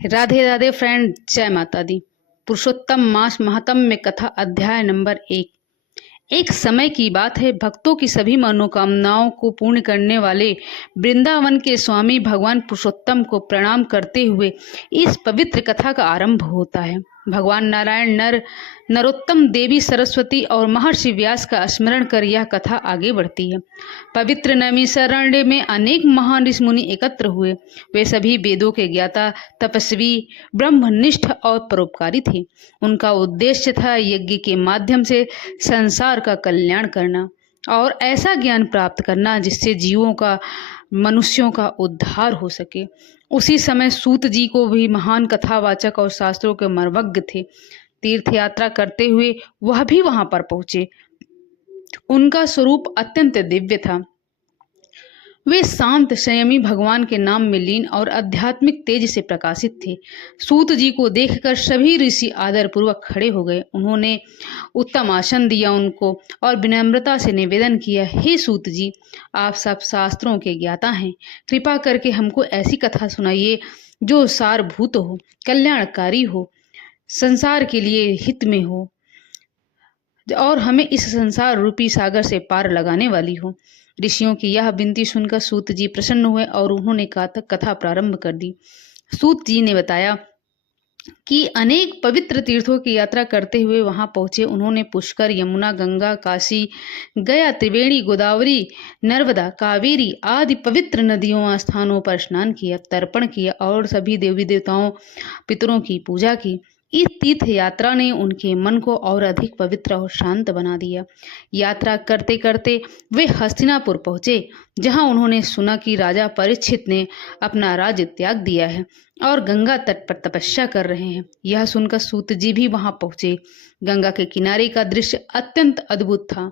Radhe Radhe friend, जय माता दी। पुरुषोत्तम मास महात्म्य कथा अध्याय नंबर 1। एक समय की बात है, भक्तों की सभी मनोकामनाओं को पूर्ण करने वाले वृंदावन के स्वामी भगवान पुरुषोत्तम को प्रणाम करते हुए इस पवित्र कथा का आरंभ होता है। भगवान नारायण, नरोत्तम, देवी सरस्वती और महर्षि व्यास का स्मरण कर यह कथा आगे बढ़ती है। पवित्र नैमिषारण्य में अनेक महान ऋषि मुनि एकत्र हुए। वे सभी वेदों के ज्ञाता, तपस्वी, ब्रह्मनिष्ठ और परोपकारी थे। उनका उद्देश्य था यज्ञ के माध्यम से संसार का कल्याण करना और ऐसा ज्ञान प्राप्त करना जिससे जीवों का, मनुष्यों का उद्धार हो सके। उसी समय सूत जी को भी महान कथावाचक और शास्त्रों के मर्मज्ञ थे। तीर्थ यात्रा करते हुए वह भी वहां पर पहुंचे। उनका स्वरूप अत्यंत दिव्य था। वे शांत, संयमी, भगवान के नाम में लीन और आध्यात्मिक तेज से प्रकाशित थे। सूत जी को देखकर सभी ऋषि आदरपूर्वक खड़े हो गए। उन्होंने उत्तम आसन दिया उनको और विनम्रता से निवेदन किया, हे सूत जी, आप सब शास्त्रों के ज्ञाता हैं। कृपा करके हमको ऐसी कथा सुनाइए जो सारभूत हो, कल्याणकारी हो, संसार के लिए हित में हो और हमें इस संसार रूपी सागर से पार लगाने वाली हो। ऋषियों की यह विनती सुनकर सूत जी प्रसन्न हुए और उन्होंने कथा प्रारंभ कर दी। सूत जी ने बताया कि अनेक पवित्र तीर्थों की यात्रा करते हुए वहां पहुंचे। उन्होंने पुष्कर, यमुना, गंगा, काशी, गया, त्रिवेणी, गोदावरी, नर्मदा, कावेरी आदि पवित्र नदियों व स्थानों पर स्नान किया, तर्पण किया और सभी देवी देवताओं, पितरों की पूजा की। इस तीर्थ यात्रा ने उनके मन को और अधिक पवित्र और शांत बना दिया। यात्रा करते करते वे हस्तिनापुर पहुंचे, जहां उन्होंने सुना कि राजा परीक्षित ने अपना राज्य त्याग दिया है और गंगा तट पर तपस्या कर रहे हैं। यह सुनकर सूत जी भी वहां पहुंचे। गंगा के किनारे का दृश्य अत्यंत अद्भुत था।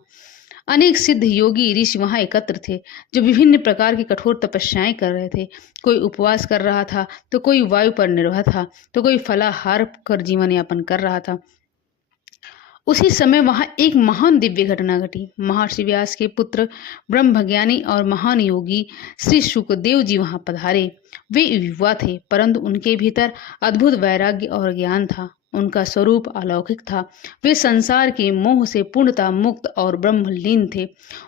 अनेक सिद्ध योगी ऋषि वहां एकत्र थे, जो विभिन्न प्रकार की कठोर तपस्याएं कर रहे थे। कोई उपवास कर रहा था, तो कोई वायु पर निर्भर था, तो कोई फलाहार कर जीवन यापन कर रहा था। उसी समय वहां एक महान दिव्य घटना घटी। महर्षि व्यास के पुत्र, ब्रह्मज्ञानी और महान योगी श्री शुकदेव जी वहां पधारे। वे युवा थे, परंतु उनके भीतर अद्भुत वैराग्य और ज्ञान था। उनका स्वरूप अलौकिक था। वे संसार के मोह से पूर्णतः मुक्त और ब्रह्मलीन थे।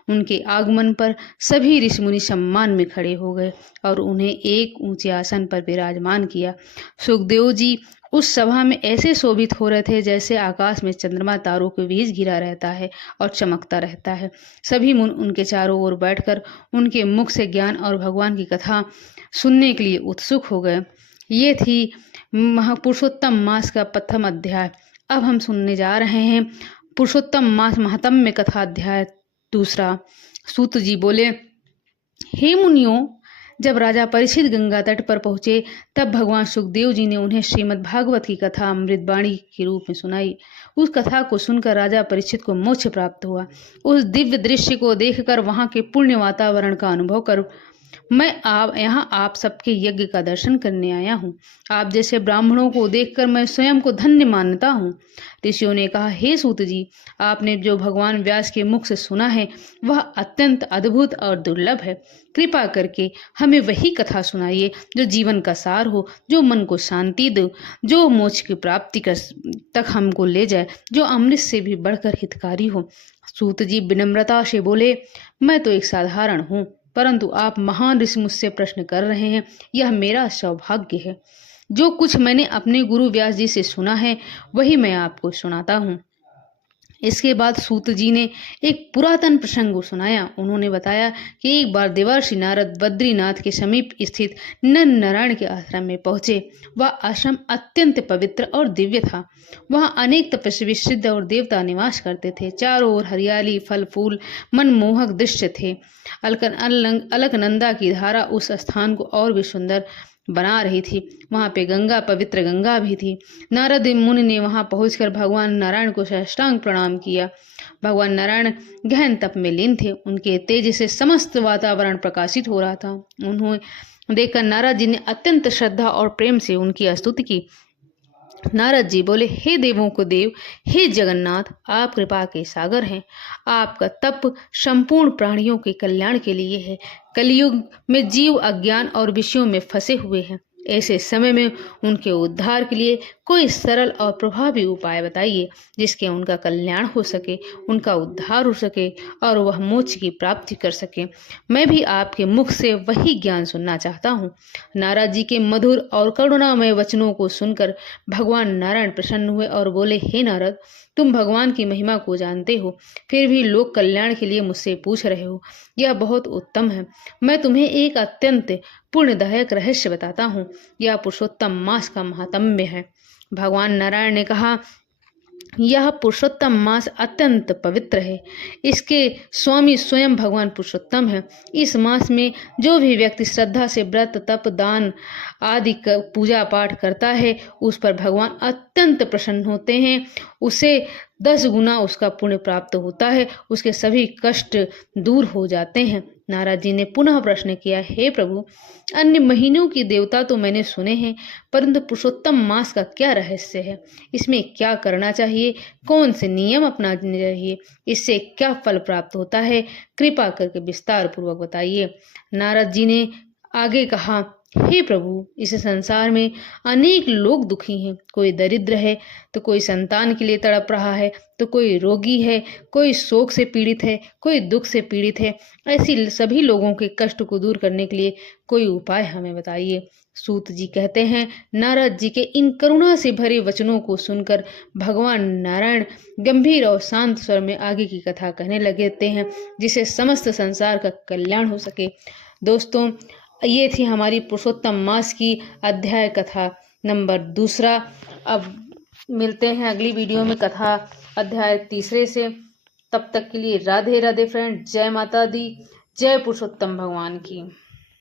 उनके आगमन पर सभी ऋषि मुनि सम्मान में खड़े हो गए और उन्हें एक ऊंचे आसन पर विराजमान किया। सुखदेव जी उस सभा में ऐसे शोभित हो रहे थे जैसे आकाश में चंद्रमा तारों के बीच घिरा रहता है और चमकता रहता है। सभी मुनि उनके चारों ओर बैठकर उनके मुख से ज्ञान और भगवान की कथा सुनने के लिए उत्सुक हो गए। ये थी पुरुषोत्तम मास का प्रथम अध्याय। अब हम सुनने जा रहे हैं पुरुषोत्तम मास महात्म्य कथा अध्याय 2। सूत जी बोले, हे मुनियों, जब राजा परीक्षित गंगा तट पर पहुंचे तब भगवान सुखदेव जी ने उन्हें श्रीमद् भागवत की कथा अमृतवाणी के रूप में सुनाई। उस कथा को सुनकर राजा परीक्षित को मोक्ष प्राप्त हुआ। उस दिव्य दृश्य को देखकर, वहां के पुण्य वातावरण का अनुभव कर मैं यहाँ आप सबके यज्ञ का दर्शन करने आया हूँ। आप जैसे ब्राह्मणों को देखकर मैं स्वयं को धन्य मानता हूँ। ऋषियों ने कहा, हे सूत जी, आपने जो भगवान व्यास के मुख से सुना है वह अत्यंत अद्भुत और दुर्लभ है। कृपा करके हमें वही कथा सुनाइए जो जीवन का सार हो, जो मन को शांति दे, जो मोक्ष की प्राप्ति तक हमको ले जाए, जो अमृत से भी बढ़कर हितकारी हो। सूत जी विनम्रता से बोले, मैं तो एक साधारण हूँ, परंतु आप महान ऋषि मुझसे प्रश्न कर रहे हैं, यह मेरा सौभाग्य है। जो कुछ मैंने अपने गुरु व्यास जी से सुना है वही मैं आपको सुनाता हूँ। इसके बाद सूत जी ने एक पुरातन प्रसंग सुनाया। उन्होंने बताया कि एक बार देवर्षि नारद बद्रीनाथ के समीप स्थित नर नारायण के आश्रम में पहुंचे। वह आश्रम अत्यंत पवित्र और दिव्य था। वहां अनेक तपस्वी, सिद्ध और देवता निवास करते थे। चारों ओर हरियाली, फल फूल, मनमोहक दृश्य थे। अलकनंदा की धारा उस स्थान को और भी सुंदर बना रही थी। वहां पे गंगा, पवित्र गंगा भी थी। नारद मुनि ने वहां पहुंचकर भगवान नारायण को साष्टांग प्रणाम किया। भगवान नारायण गहन तप में लीन थे। उनके तेज से समस्त वातावरण प्रकाशित हो रहा था। उन्हें देखकर नारद जी ने अत्यंत श्रद्धा और प्रेम से उनकी स्तुति की। नारद जी बोले, हे देवों को देव, हे जगन्नाथ, आप कृपा के सागर हैं। आपका तप संपूर्ण प्राणियों के कल्याण के लिए है। कलयुग में जीव अज्ञान और विषयों में फंसे हुए हैं। ऐसे समय में उनके उद्धार के लिए कोई सरल और प्रभावी उपाय बताइए जिसके उनका कल्याण हो सके, उनका उद्धार हो सके और वह मोक्ष की प्राप्ति कर सके। मैं भी आपके मुख से वही ज्ञान सुनना चाहता हूँ। नारद जी के मधुर और करुणामय वचनों को सुनकर भगवान नारायण प्रसन्न हुए और बोले, हे नारद, तुम भगवान की महिमा को जानते हो, फिर भी लोक कल्याण के लिए मुझसे पूछ रहे हो। यह बहुत उत्तम है। मैं तुम्हें एक अत्यंत पुण्यदायक रहस्य बताता हूँ। यह पुरुषोत्तम मास का महात्म्य है। भगवान नारायण ने कहा, यह पुरुषोत्तम मास अत्यंत पवित्र है। इसके स्वामी स्वयं भगवान पुरुषोत्तम है। इस मास में जो भी व्यक्ति श्रद्धा से व्रत, तप, दान आदि पूजा पाठ करता है, उस पर भगवान अत्यंत प्रसन्न होते हैं। उसे 10 गुना उसका पुण्य प्राप्त होता है। उसके सभी कष्ट दूर हो जाते हैं। नारद जी ने पुनः प्रश्न किया, हे प्रभु, अन्य महीनों की देवता तो मैंने सुने हैं, परंतु पुरुषोत्तम मास का क्या रहस्य है? इसमें क्या करना चाहिए? कौन से नियम अपनाने चाहिए? इससे क्या फल प्राप्त होता है? कृपा करके विस्तार पूर्वक बताइए। नारद जी ने आगे कहा, हे प्रभु, इस संसार में अनेक लोग दुखी हैं। कोई दरिद्र है, तो कोई संतान के लिए तड़प रहा है, तो कोई रोगी है, कोई शोक से पीड़ित है, कोई दुख से पीड़ित है। ऐसी सभी लोगों के कष्ट को दूर करने के लिए कोई उपाय हमें बताइए। सूत जी कहते हैं, नारद जी के इन करुणा से भरे वचनों को सुनकर भगवान नारायण गंभीर और शांत स्वर में आगे की कथा कहने लगते हैं, जिससे समस्त संसार का कल्याण हो सके। दोस्तों, ये थी हमारी पुरुषोत्तम मास की अध्याय कथा नंबर 2। अब मिलते हैं अगली वीडियो में कथा अध्याय 3 से। तब तक के लिए राधे राधे फ्रेंड। जय माता दी, जय पुरुषोत्तम भगवान की।